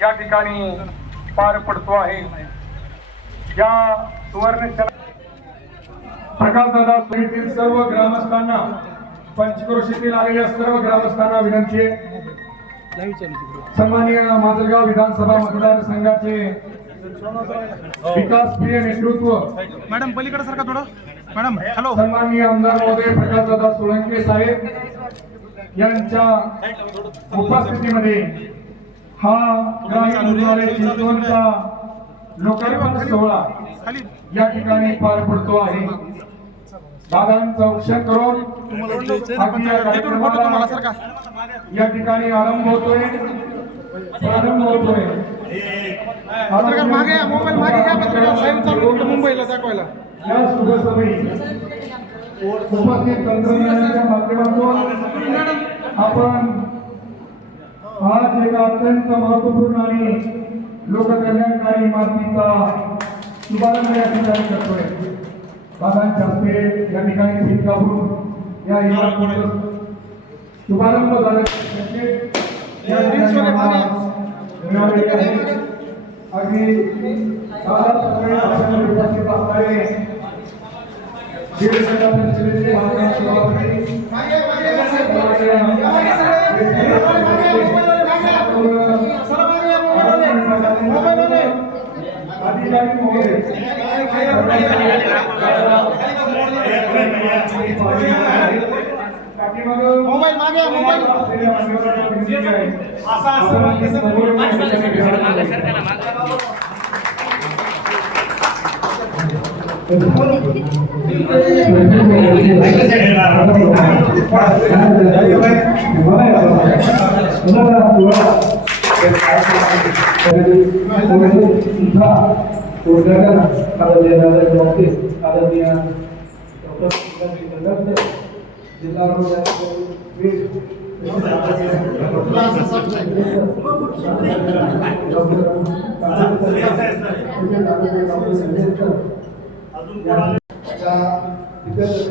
या ठिकाणी पार पडतो आहे। या सुवर्ण प्रकाशदादा समितीतील सर्व ग्रामस्थांना, पंचक्रोशीतील आलेल्या सर्व ग्रामस्थांना विनंती आहे, सन्माननीय माजलगाव विधानसभा मतदारसंघाचे विकासप्रिय नेतृत्व मॅडम पलीकडे सारखा थोडं मॅडम हॅलो सन्माननीय आमदार महोदय प्रकाशदादा सोळंके साहेब यांच्या उपस्थितीमध्ये हा ग्रामीण रुग्णालय चिंचवडचा लोकार्पण सोहळा या ठिकाणी पार पडतो आहे। दादांचं औक्षण करून या ठिकाणी आरंभ होतोय। मागे मोबाईल मागे घ्या, पत्रकार साहेब चालू मुंबईला दाखवायला। या शुभसभेत उपस्थित तंत्रज्ञानाच्या माध्यमातून आपण आज एक अत्यंत महत्वपूर्ण आणि लोककल्याणकारी इमारतीचा शुभारंभ या ठिकाणी करतोय। दादांच्या हस्ते या ठिकाणी फीत कापून या इमारतीचा शुभारंभ झाला। अगदी उपस्थित असणारे मोबाईल मागे मोबाईल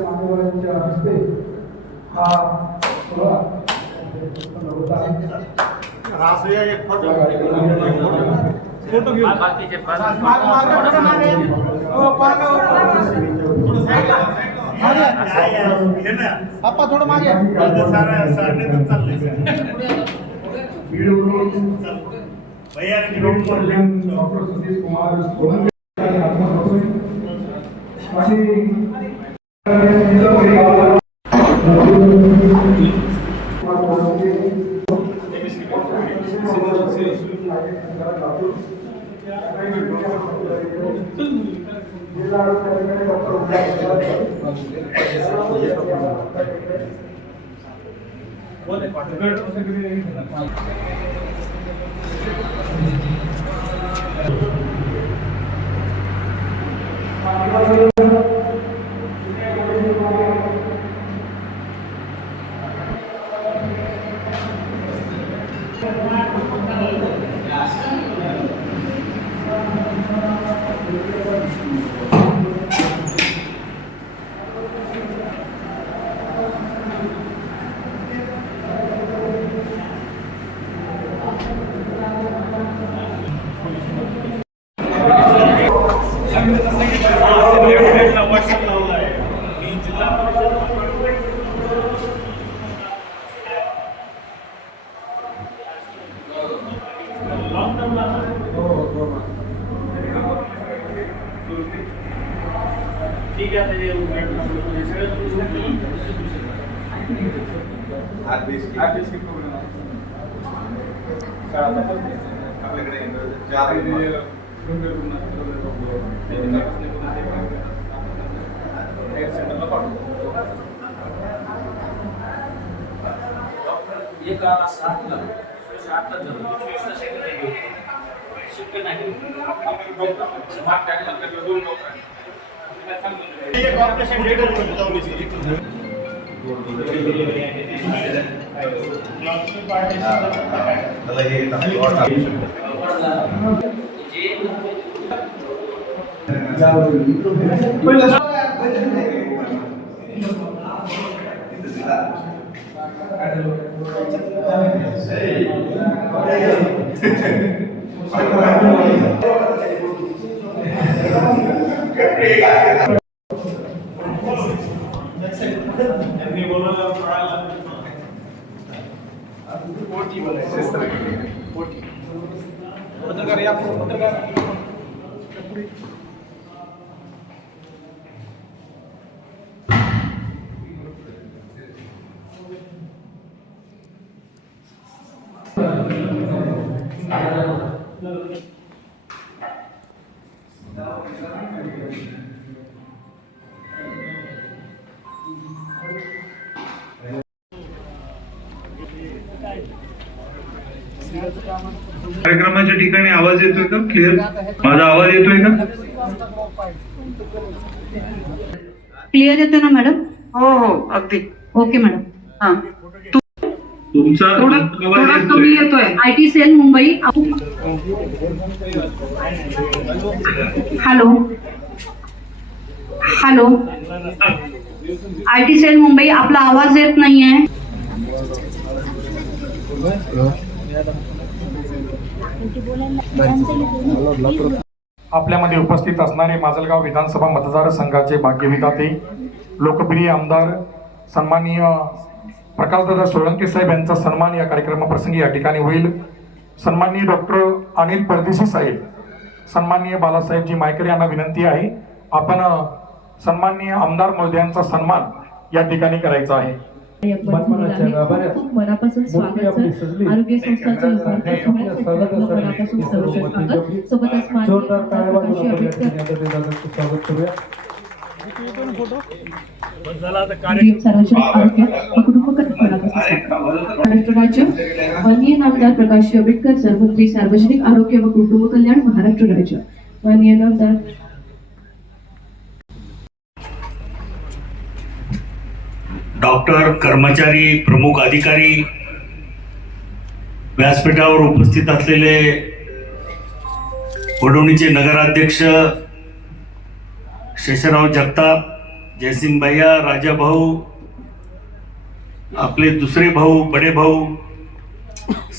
मान्यवरांच्या हस्ते हा सोहळा होत आहे। फोटो घेऊ आप्पा थोडं मागे डॉक्टर सतीश कुमार सोलंके ठीक आहे Hey. पत्रकार या पत्रकार कार्यक्रमाच्या ठिकाणी आवाज येतोय का क्लिअर? माझा आवाज येतोय का? क्लिअर येतो ना मॅडम? हो हो अगदी ओके मॅडम. हा तुमचा थोडा आवाज कमी येतोय. येतोय. I T cell Mumbai. Hello hello, I T cell Mumbai, आपला आवाज येत नाहीये. आपल्यामध्ये उपस्थित असणारे माजलगाव विधानसभा मतदारसंघाचे भाग्यविधाते लोकप्रिय आमदार सन्माननीय प्रकाशदादा सोळंके साहेब यांचा सन्मान या कार्यक्रमाप्रसंगी या ठिकाणी होईल. सन्माननीय डॉक्टर अनिल परदेशी साहेब, सन्माननीय बालासाहेबजी मायकर यांना विनंती आहे, आपण सन्माननीय आमदार महोदयांचा सन्मान या ठिकाणी करायचा आहे. खूप मनापासून स्वागत सर. आरोग्य संस्थांचं लोकार्पण सोहळ्यासाठी आपलं मनापासून सहर्ष स्वागत. सोबतच माननीय प्रकाश आंबेडकर सार्वजनिक आरोग्य व कुटुंब कल्याण मनापासून स्वागत. महाराष्ट्र राज्य माननीय नामदार प्रकाश आंबेडकर सर, मंत्री सार्वजनिक आरोग्य व कुटुंब कल्याण महाराष्ट्र राज्य. माननीय नामदार डॉक्टर, कर्मचारी, प्रमुख अधिकारी, व्यासपीठावर उपस्थित असलेले वडवणीचे नगराध्यक्ष शेषराव जगताप, जयसिंग भैया, राजा भाऊ, आपले दुसरे भाऊ, बडे भाऊ,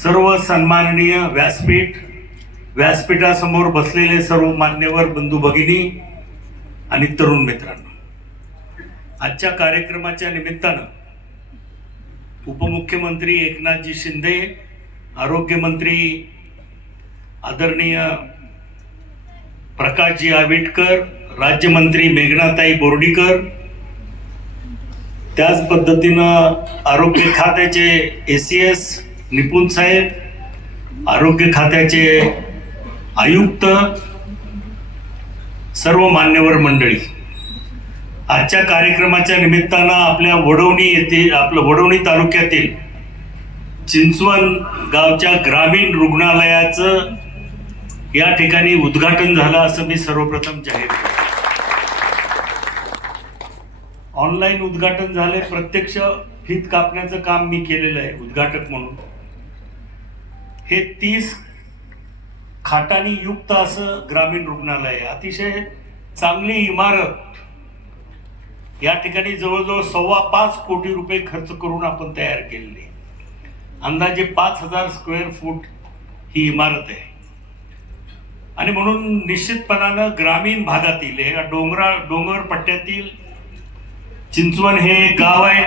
सर्व सन्माननीय व्यासपीठासमोर बसलेले सर्व मान्यवर बंधू भगिनी आणि तरुण मित्रांनो, आजच्या कार्यक्रमाच्या निमित्तानं उपमुख्यमंत्री एकनाथजी शिंदे, आरोग्यमंत्री आदरणीय प्रकाशजी आंबेडकर, राज्यमंत्री मेघनाताई बोर्डीकर, त्याच पद्धतीनं आरोग्य खात्याचे ACS निपुण साहेब, आरोग्य खात्याचे आयुक्त, सर्व मान्यवर मंडळी, आजच्या कार्यक्रमाच्या निमित्तानं आपल्या वडवणी तालुक्यातील चिंचवण गावच्या ग्रामीण रुग्णालयाचं या ठिकाणी उद्घाटन झालं असं मी सर्वप्रथम जाहीर करतो. ऑनलाईन उद्घाटन झाले, प्रत्यक्ष फीत कापण्याचं काम मी केलेलं आहे उद्घाटक म्हणून. हे 30 खाटांनी युक्त असं ग्रामीण रुग्णालय, अतिशय चांगली इमारत, या ठिकाणी जवळजवळ 5.25 कोटी रुपये खर्च करून आपण तयार केलेली, अंदाजे 5000 स्क्वेअर फूट ही इमारत आहे. आणि म्हणून निश्चितपणानं ग्रामीण भागातील, या डोंगर पट्ट्यातील चिंचवण हे गाव आहे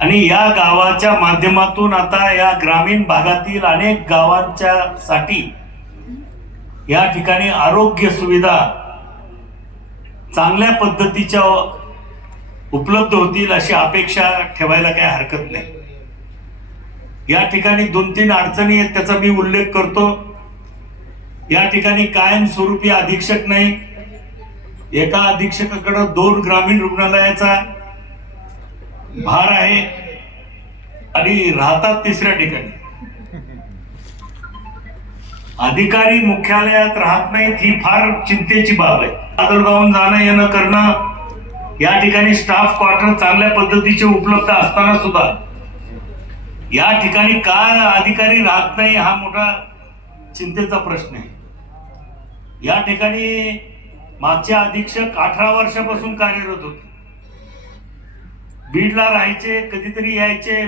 आणि या गावाच्या माध्यमातून आता या ग्रामीण भागातील अनेक गावांच्या साठी या ठिकाणी आरोग्य सुविधा चांगल्या पद्धतीच्या उपलब्ध होतील अशी अपेक्षा ठेवायला काही हरकत नाही. या ठिकाणी 2-3 अडचणी आहेत, त्याचा मी उल्लेख करतो. या ठिकाणी कायमस्वरूपी अधीक्षक नाही, एका अधीक्षकाकडे 2 ग्रामीण रुग्णालयाचा भार आहे आणि राहतात 3ऱ्या ठिकाणी. अधिकारी मुख्यालयात राहत नाहीत, ही फार चिंतेची बाब आहे. आदळगावून जाणं येणं करणं, या ठिकाणी स्टाफ क्वार्टर चांगल्या पद्धतीचे उपलब्ध असताना सुद्धा या ठिकाणी का अधिकारी राहत नाही, हा मोठा चिंतेचा प्रश्न आहे. या ठिकाणी मागचे अधीक्षक 18 वर्षापासून कार्यरत होते. बीडला राहायचे, कधीतरी यायचे,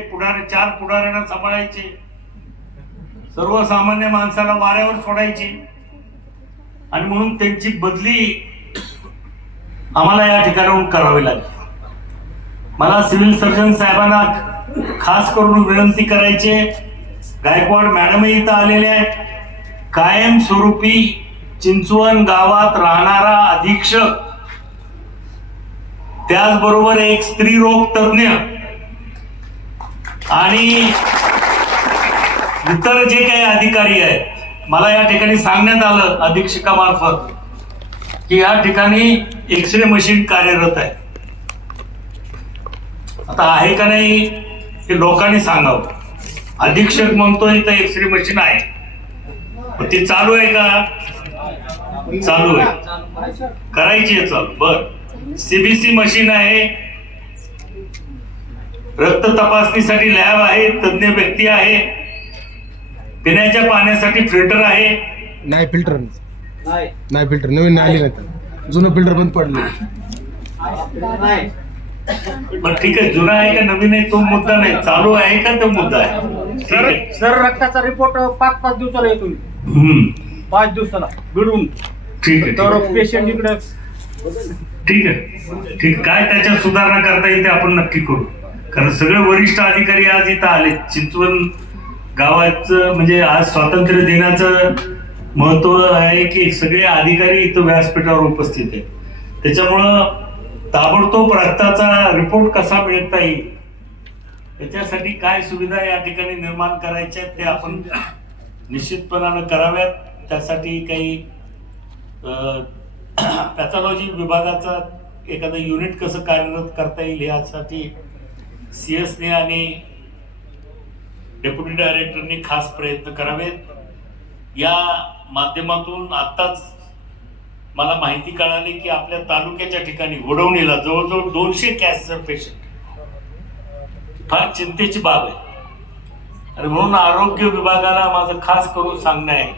4 पुढाऱ्यांना सांभाळायचे. सर्वसामान्य माणसाला वाऱ्यावर सोडायची आणि म्हणून त्यांची बदली आम्हाला या ठिकाणाहून करावी लागली. मला सिव्हिल सर्जन साहेबांना खास करून विनंती करायचे, गायकवाड मॅडमही इथं आलेले आहेत, कायमस्वरूपी चिंचवण गावात राहणारा अधीक्षक, त्याचबरोबर एक स्त्रीरोग तज्ञ आणि इतर जे काही अधिकारी आहेत, मला या ठिकाणी सांगण्यात आलं अधीक्षकामार्फत की या ठिकाणी एक्सरे मशीन कार्यरत आहे. आता आहे का नाही हे लोकांनी सांगावं. अधीक्षक म्हणतोय तर एक्सरे मशीन आहे, पण ती चालू आहे का? चालू आहे, करायची आहे चालू. बर, सीबीसी मशीन आहे, रक्त तपासणीसाठी लॅब आहे, तज्ञ व्यक्ती आहे, पिण्याच्या पाण्यासाठी फिल्टर आहे. नाही फिल्टर नाही फिल्टर नवीन आले नाही, जुनं फिल्टर बंद पडलं. पण ठीक आहे, जुना आहे का नवीन आहे तो मुद्दा नाही, चालू आहे का तो मुद्दा आहे. ठीक आहे. सर रक्ताचा रिपोर्ट 5-5 दिवसाला येतो. 5 दिवसाला बिडून. ठीक आहे, तर ठीक आहे. पेशंट इकडे ठीक आहे, ठीक. काय त्याच्यात सुधारणा करता येईल ते आपण नक्की करू. कारण सगळे वरिष्ठ अधिकारी आज इथं आले. चिंचवण गावाचं म्हणजे आज स्वातंत्र्य दिनाचं महत्व आहे की सगळे अधिकारी इथं व्यासपीठावर उपस्थित आहेत. त्याच्यामुळं ताबडतोब रक्ताचा रिपोर्ट कसा मिळता येईल त्याच्यासाठी काय सुविधा या ठिकाणी निर्माण करायच्या ते आपण निश्चितपणानं कराव्यात. त्यासाठी काही पॅथॉलॉजी विभागाचा एखादं युनिट कसं कार्यरत करता येईल यासाठी CS ने आणि डेप्युटी डायरेक्टरनी खास प्रयत्न करावेत. या माध्यमातून आत्ताच मला माहिती कळाली की आपल्या तालुक्याच्या ठिकाणी वडवणीला जवळजवळ 200 कॅन्सर पेशंट, फार चिंतेची बाब आहे. आणि म्हणून आरोग्य विभागाला माझं खास करून सांगणं आहे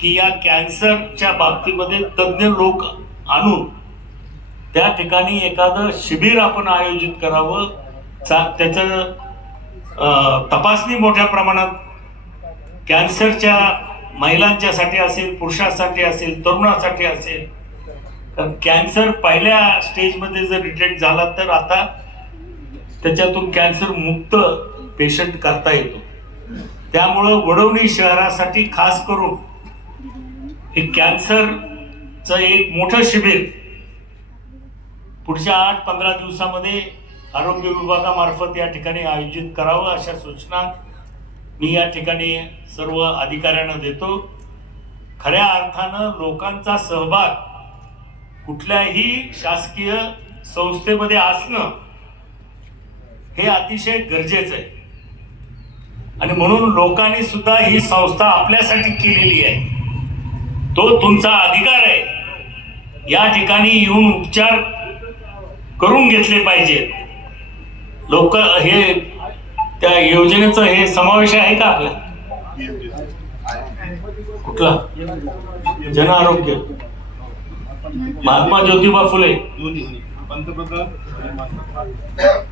की या कॅन्सरच्या बाबतीमध्ये तज्ज्ञ लोक आणून त्या ठिकाणी एखादं शिबिर आपण आयोजित करावं. त्याचं तपासणी मोठ्या प्रमाणात कॅन्सरच्या महिलांच्यासाठी असेल, पुरुषांसाठी असेल, तरुणासाठी असेल. कारण कॅन्सर पहिल्या स्टेजमध्ये जर डिटेक्ट झाला तर आता त्याच्यातून कॅन्सर मुक्त पेशंट करता येतो. त्यामुळं वडवणी शहरासाठी खास करून एक कॅन्सरचं एक मोठं शिबिर पुढच्या 8-15 दिवसामध्ये आरोग्य विभागामार्फत या ठिकाणी आयोजित करावं अशा सूचना मी या ठिकाणी सर्व अधिकाऱ्यांना देतो. खऱ्या अर्थानं लोकांचा सहभाग कुठल्याही शासकीय संस्थेमध्ये असणं हे अतिशय गरजेचं आहे. आणि म्हणून लोकांनी सुद्धा ही संस्था आपल्यासाठी केलेली आहे. तो तुमचा अधिकार आहे. या ठिकाणी येऊन उपचार करून घेतले पाहिजेत. लोक हे त्या योजनेचं हे समावेश आहे का आपल्या? कुठला? जन आरोग्य, महात्मा ज्योतिबा फुले,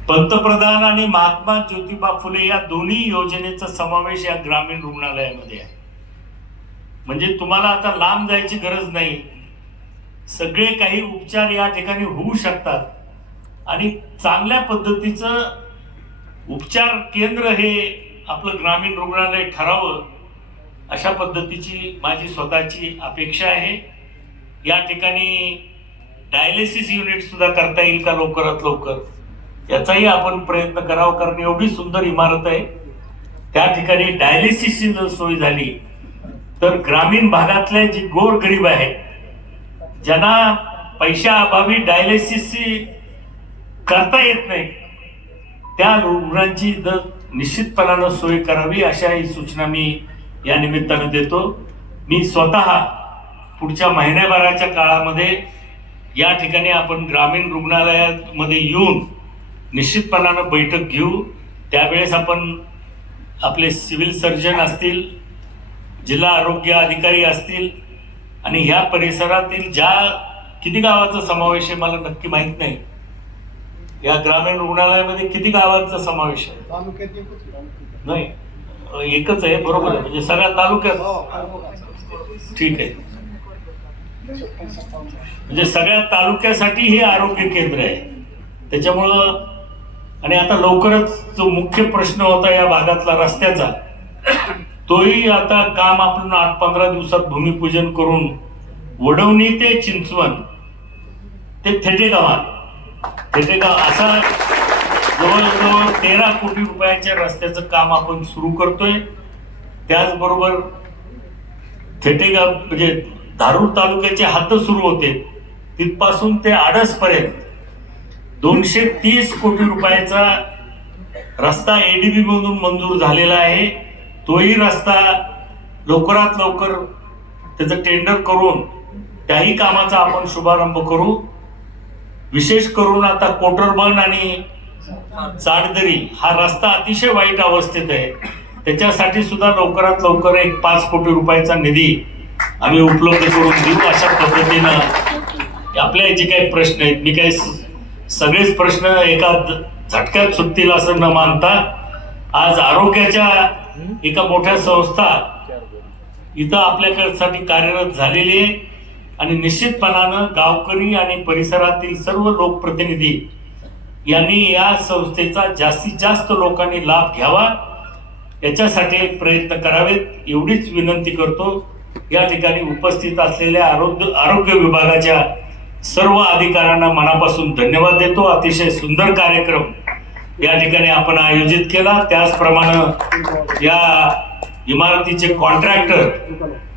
पंतप्रधान आणि महात्मा ज्योतिबा फुले या दोन्ही योजनेचा समावेश या ग्रामीण रुग्णालयामध्ये आहे. म्हणजे तुम्हाला आता लांब जायची गरज नाही. सगळे काही उपचार या ठिकाणी होऊ शकतात आणि चांगल्या पद्धतीचं उपचार केंद्र हे आपलं ग्रामीण रुग्णालय ठरावं अशा पद्धतीची माझी स्वतःची अपेक्षा आहे. या ठिकाणी डायलिसिस युनिट सुद्धा करता येईल का लवकरात लवकर याचाही आपण प्रयत्न करावा. कारण एवढी सुंदर इमारत आहे, त्या ठिकाणी डायलिसिसची जर सोय झाली तर ग्रामीण भागातले जे गोरगरीब आहेत ज्यांना पैशाअभावी डायलिसिसची करता येत नाही त्या रुग्णांची निश्चितपणानं सोय करावी अशा ही सूचना मी या निमित्तानं देतो. मी स्वतः पुढच्या महिन्याभराच्या काळामध्ये या ठिकाणी आपण ग्रामीण रुग्णालयामध्ये येऊन निश्चितपणानं बैठक घेऊ. त्यावेळेस आपण आपले सिव्हिल सर्जन असतील, जिल्हा आरोग्य अधिकारी असतील आणि ह्या परिसरातील ज्या किती गावाचा समावेश आहे मला नक्की माहीत नाही. या ग्रामीण रुग्णालयामध्ये किती गावांचा समावेश आहे? नाही, एकच आहे, बरोबर आहे, म्हणजे सगळ्या तालुक्यात. ठीक आहे, म्हणजे सगळ्या तालुक्यासाठी हे आरोग्य केंद्र आहे. त्याच्यामुळं आणि आता लवकरच जो मुख्य प्रश्न होता या भागातला रस्त्याचा, तोही आता काम आपण 8-15 दिवसात भूमिपूजन करून वडवणी ते चिंचवण ते थेटेगाव असा जवळजवळ 13 कोटी रुपयाच्या रस्त्याचं काम आपण सुरू करतोय. त्याचबरोबर थेटेगाव म्हणजे धारूर तालुक्याचे हात सुरू होते तिथपासून ते आडसपर्यंत 230 कोटी रुपयाचा रस्ता ADB मधून मंजूर झालेला आहे. तोही रस्ता लवकरात लवकर त्याचं टेंडर करून त्याही कामाचा आपण शुभारंभ करू. विशेष करून आता कोटरबन आणि चाडदरी हा रस्ता अतिशय वाईट अवस्थेत आहे. त्याच्यासाठी सुद्धा लवकरात लवकर एक 5 कोटी रुपयाचा निधी आम्ही उपलब्ध करून देऊ. अशा पद्धतीनं आपल्या जे काही प्रश्न आहेत, मी काही सगळेच प्रश्न एका झटक्यात सुटतील असं न मानता आज आरोग्याच्या एका मोठ्या संस्था इथं आपल्याकडसाठी कार्यरत झालेली आहे आणि निश्चितपणानं गावकरी आणि परिसरातील सर्व लोकप्रतिनिधी यांनी या संस्थेचा जास्तीत जास्त लोकांनी लाभ घ्यावा याच्यासाठी प्रयत्न करावेत एवढीच विनंती करतो. या ठिकाणी उपस्थित असलेल्या आरोग्य विभागाच्या सर्व अधिकाऱ्यांना मनापासून धन्यवाद देतो. अतिशय सुंदर कार्यक्रम या ठिकाणी आपण आयोजित केला. त्याचप्रमाणे या इमारतीचे कॉन्ट्रॅक्टर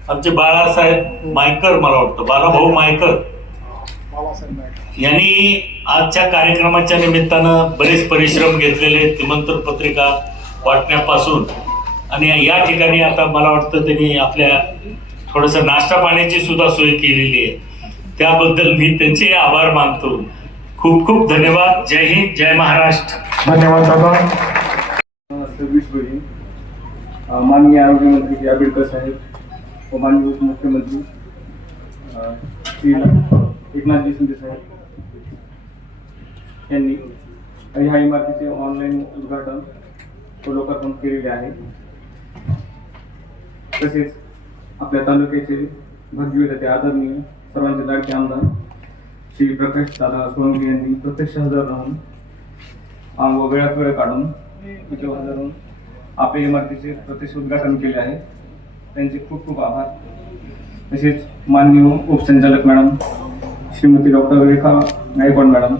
आमचे बाळासाहेब मायकर, मला वाटतं बालाभाऊ मायकर यांनी आजच्या कार्यक्रमाच्या निमित्तानं बरेच परिश्रम घेतलेले, निमंत्रण पत्रिका वाटण्यापासून आणि या ठिकाणी आता मला वाटतं त्यांनी आपल्या थोडंसं नाश्ता पाण्याची सुद्धा सोय केलेली आहे. त्याबद्दल मी त्यांचे आभार मानतो. खूप खूप धन्यवाद. जय हिंद, जय महाराष्ट्र. धन्यवाद दादा. 26 रोजी माननीय आरोग्यमंत्री श्री आंबेडकर साहेब व माननीय उपमुख्यमंत्री श्री एकनाथजी शिंदे साहेब यांनी ह्या इमारतीचे ऑनलाईन उद्घाटन व लोकार्पण केलेले आहे. तसेच आपल्या तालुक्याचे भगीरथ आदरणीय सर्वांचे लाडके आमदार श्री प्रकाश दादा सोळंके यांनी प्रत्यक्ष हजर राहून व वेळात वेळ काढून इथे हजर राहून आपल्या इमारतीचे प्रत्यक्ष उद्घाटन केले आहे. त्यांचे खूप खूप आभार. तसेच माननीय उपसंचालक मॅडम श्रीमती डॉक्टर रेखा गायकवाड मॅडम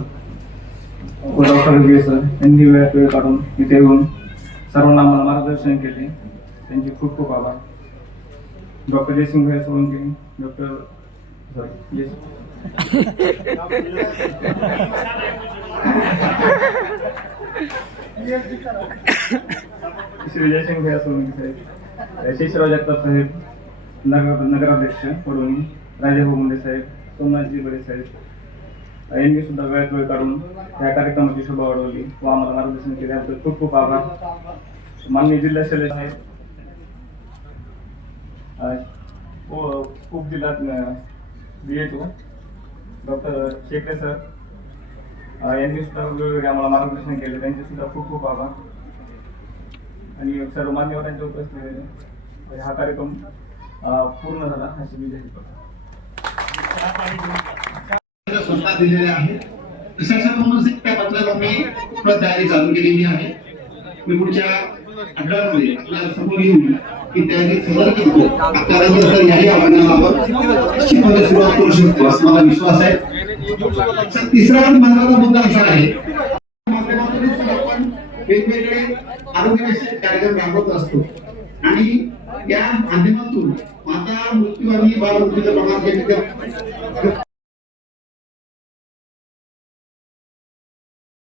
व डॉक्टर रघुवीर सर यांनी वेळात वेळ काढून इथे येऊन सर्वांना आम्हाला मार्गदर्शन केले. त्यांचे खूप खूप आभार. डॉक्टर जयसिंग भाई सोळंके, डॉक्टर श्री जयसिंग भाई सोळंके साहेब, शेषराव जगताप साहेब नगराध्यक्ष वडवणी, राजाभाऊ मुंडे साहेब, सोमनाथजी बडे साहेब यांनी सुद्धा वेळात वेळ काढून या कार्यक्रमाची शोभा वाढवली व आम्हाला मार्गदर्शन केल्याबद्दल खूप खूप आभार. माननीय जिल्हा शल्य साहेब, उपजिल्हा DHO डॉक्टर शेखरे सर यांनी सुद्धा वेगवेगळे आम्हाला मार्गदर्शन केले. त्यांचे सुद्धा खूप खूप आभार. आणि सर्व मान्यवरांच्या उपस्थितीने हा कार्यक्रम पूर्ण झाला अशी मी जाहीर करतो. सूचना दिलेल्या आहेत. म्हणून त्या पत्राला मी तयारी चालू केलेली आहे. मी पुढच्या आठवड्यामध्ये आपल्याला समोर येऊन की तयारी सदर करतो. त्यानंतर याही आव्हानाला आपण निश्चितपणे सुरुवात करू शकतो असा मला विश्वास आहे. तिसरा महत्त्वाचा मुद्दा असा आहे, आपण वेगवेगळे आरोग्यविषयक कार्यक्रम राबवत असतो आणि या माध्यमातून माता मृत्यू आणि बाल मृत्यूचं प्रमाण